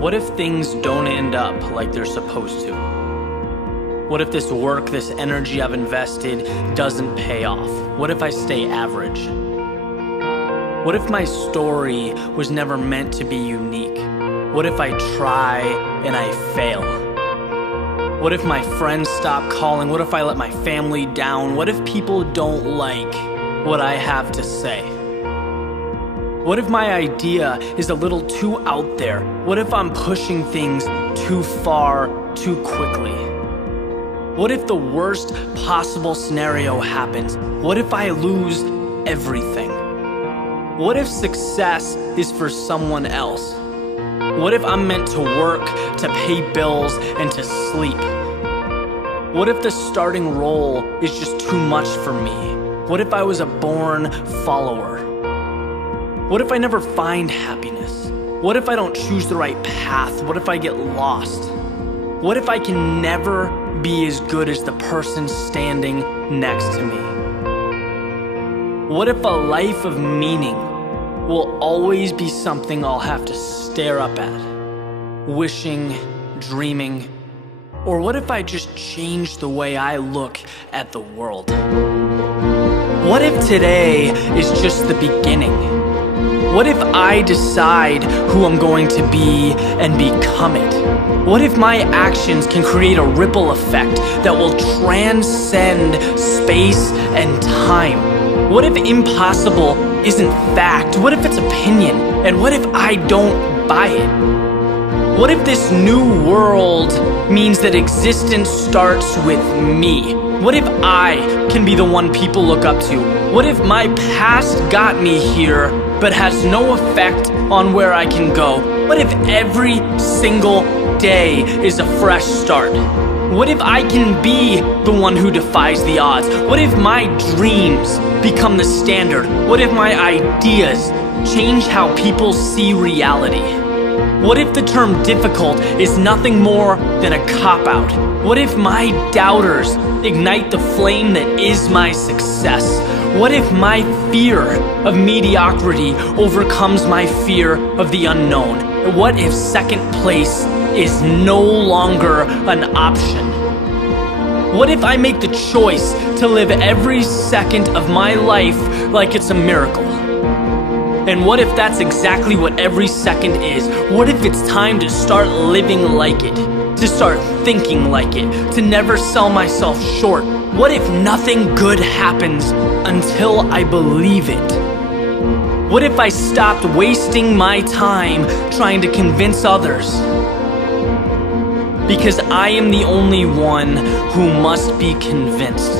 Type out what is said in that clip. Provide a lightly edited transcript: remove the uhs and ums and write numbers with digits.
What if things don't end up like they're supposed to? What if this work, this energy I've invested doesn't pay off? What if I stay average? What if my story was never meant to be unique? What if I try and I fail? What if my friends stop calling? What if I let my family down? What if people don't like what I have to say? What if my idea is a little too out there? What if I'm pushing things too far, too quickly? What if the worst possible scenario happens? What if I lose everything? What if success is for someone else? What if I'm meant to work, to pay bills, and to sleep? What if the starting role is just too much for me? What if I was a born follower? What if I never find happiness? What if I don't choose the right path? What if I get lost? What if I can never be as good as the person standing next to me? What if a life of meaning will always be something I'll have to stare up at, wishing, dreaming? Or what if I just change the way I look at the world? What if today is just the beginning? What if I decide who I'm going to be and become it? What if my actions can create a ripple effect that will transcend space and time? What if impossible isn't fact? What if it's opinion? And what if I don't buy it? What if this new world means that existence starts with me? What if I can be the one people look up to? What if my past got me here but has no effect on where I can go? What if every single day is a fresh start? What if I can be the one who defies the odds? What if my dreams become the standard? What if my ideas change how people see reality? What if the term difficult is nothing more than a cop-out? What if my doubters ignite the flame that is my success? What if my fear of mediocrity overcomes my fear of the unknown? What if second place is no longer an option? What if I make the choice to live every second of my life like it's a miracle? And what if that's exactly what every second is? What if it's time to start living like it? To start thinking like it? To never sell myself short? What if nothing good happens until I believe it? What if I stopped wasting my time trying to convince others? Because I am the only one who must be convinced.